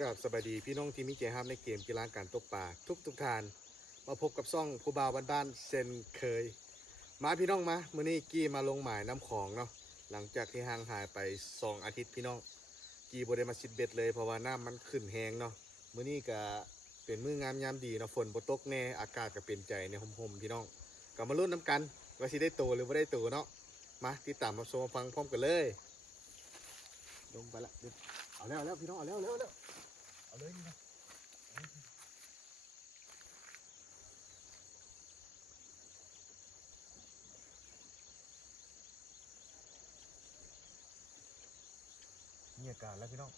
กับสบายดีพี่น้องที่มีใจฮับในเกมกีฬาการตกปลาทุกทานมาพบกับซ่องผู้บ่าวบ้านๆเช่นเคยมาพี่น้องมามื้อนี้กี้มาลงหมายน้ำของเนาะหลังจากที่ห่างหายไป2 อาทิตย์พี่น้องกี้บ่ได้มาชิดเบ็ดเลยเพราะว่าน้ำมันขึ้นแห้งเนาะมื้อนี้ก็เป็นมื้องามยามดีเนาะฝนบ่ตกแน่อากาศก็เป็นใจในห่มๆพี่น้องก็มาลุ้นน้ำกันว่าสิได้โตหรือบ่ได้โตเนาะมาติดตามมาชมฟังพร้อมกันเลยลงไปละเอาแล้วพี่น้องเอาแล้วเอาเลยนี่นะมีอากาศแล้วพี่น้อง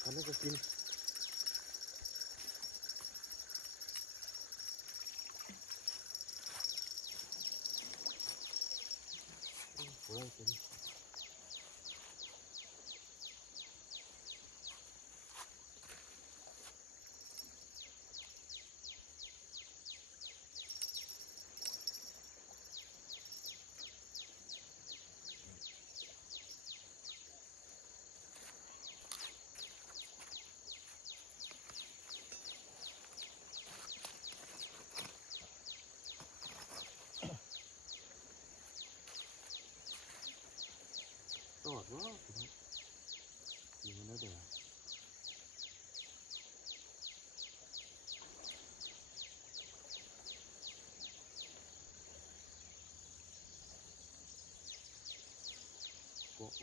ทำให้ก็กินโอ้ยเป็นตอดว่าพี่น้องกินแล้วเดี๋ยวโอ้โห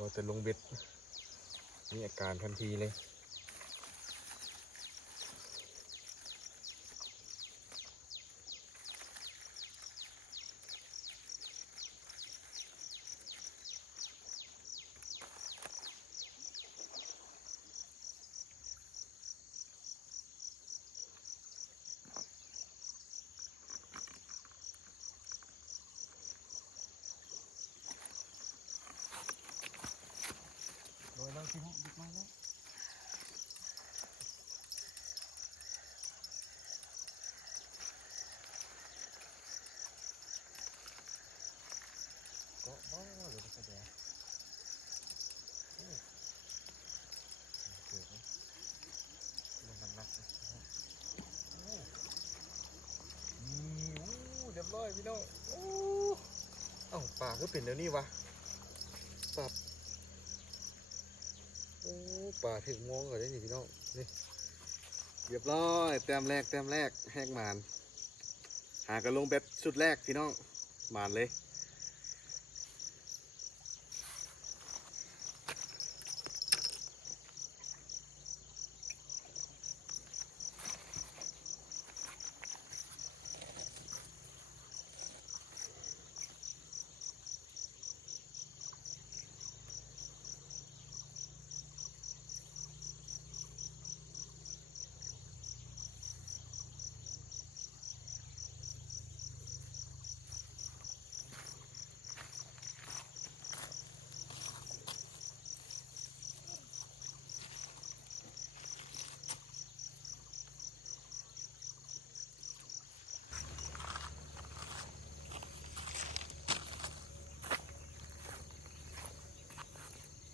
พอจะลงเบ็ดมีอาการทันทีเลยโดยเราพี่น้องดึกมาแล้วก็บ้าหรือจะแดงเกิดไหมลงมันนักเลยนี่เรียบร้อยพี่น้องเอ้าปลาก็เป็นแล้วนี่วะปลาปลาถึงมองก่อนได้นี่พี่น้องนี่เรียบร้อยแต้มแรกแหกหมานหากระลงเบ็ดชุดแรกพี่น้องหมานเลย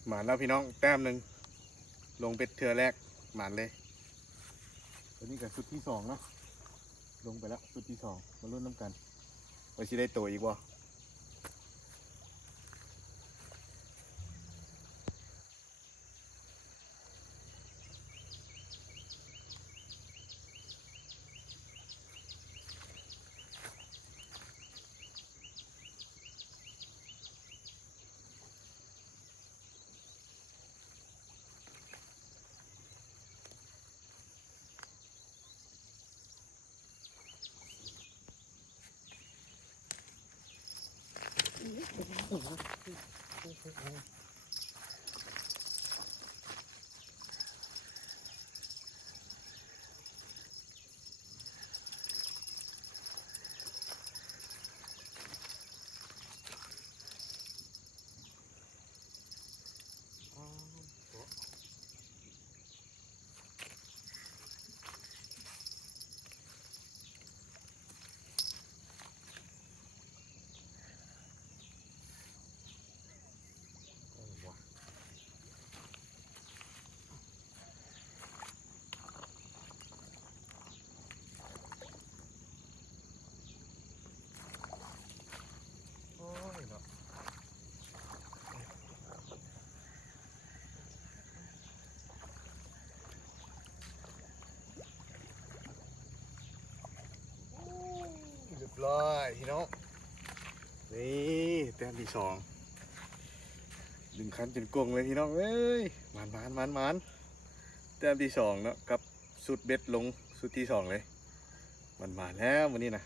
หมานแล้วพี่น้องแต้มหนึ่งลงเป็ดเทือแรกหมานเลยตัวนี้กับชุดที่2เนาะลงไปแล้วชุดที่2มาลุ้นน้ำกันว่าสิได้ตัวอีกบ่ ร้อยพี่น้องนี่แต้มที่2ดึงคันจนกงเลยพี่น้องเอ้ยมันแต้มที่2เนาะกับสุดเบ็ดลงสุดที่2เลยมันแล้ววันนี้นะ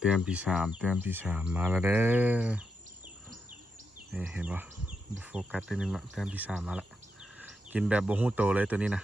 แต้มที่3มาแล้วเด้อนี่เห็นปะโฟกัสตัวนึงละแต้มที่3มาละกินแบบบ่ฮู้โตเลยตัวนี้นะ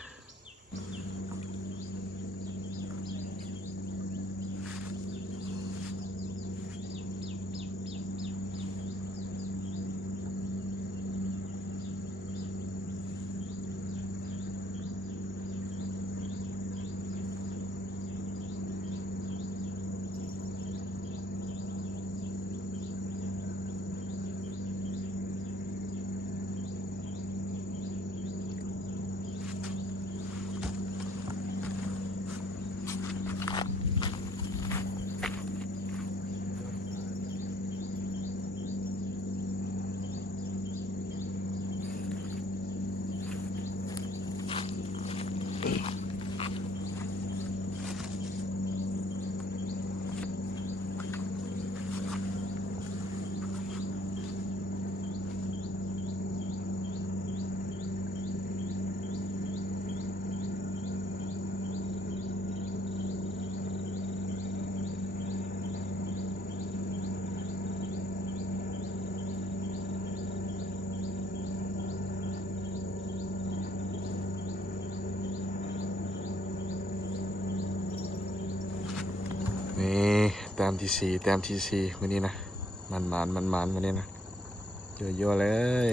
นี่แต้มที่4แต้มที่4มื้อนี้นะมันมื้อนี้นะยั่วๆเลย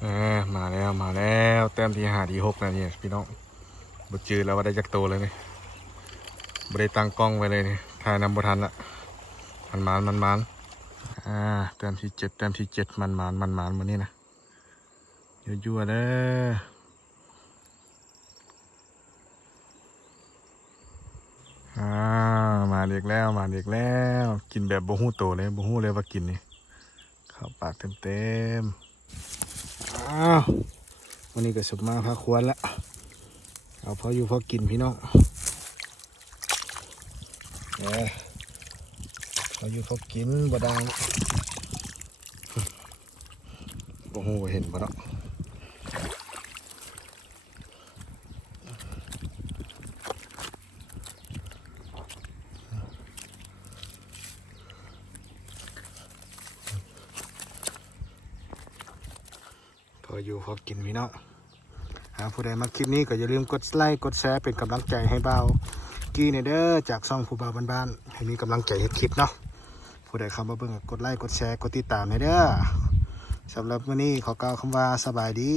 มาแล้วแต้มที่5ที่6นะเนี่ยพี่น้องบ่จืดแล้วว่าได้จักโตเลยนี่บ่ได้ตั้งกล้องไว้เลยนี่ถ่ายนำบ่ทันละมันแต้มที่7แต้มที่7มันมื้อนี้นะยั่วๆเด้อมาเรียกแล้วกินแบบบ่ฮู้โตเลยบ่ฮู้เลยว่ากินนี่เข้าปากเต็มวันนี้ก็สุกมาพาควรละเอาพออยู่พอกินพี่น้องพออยู่พอกินบ่ดังบ่ฮู้เห็นบ่เนาะพออยู่พอกินพี่น้องผู้ใดมาคลิปนี้ก็อย่าลืมกดไลค์กดแชร์เป็นกำลังใจให้เบากี้เนี่ยเด้อจากช่องผู้บ่าวบ้านๆให้มีกำลังใจเฮ็ดคลิปเนาะผู้ใดเข้ามาเบิ่งก็กดไลค์กดแชร์กดติดตามให้เด้อสำหรับวันนี้ขอกล่าวคำว่าสบายดี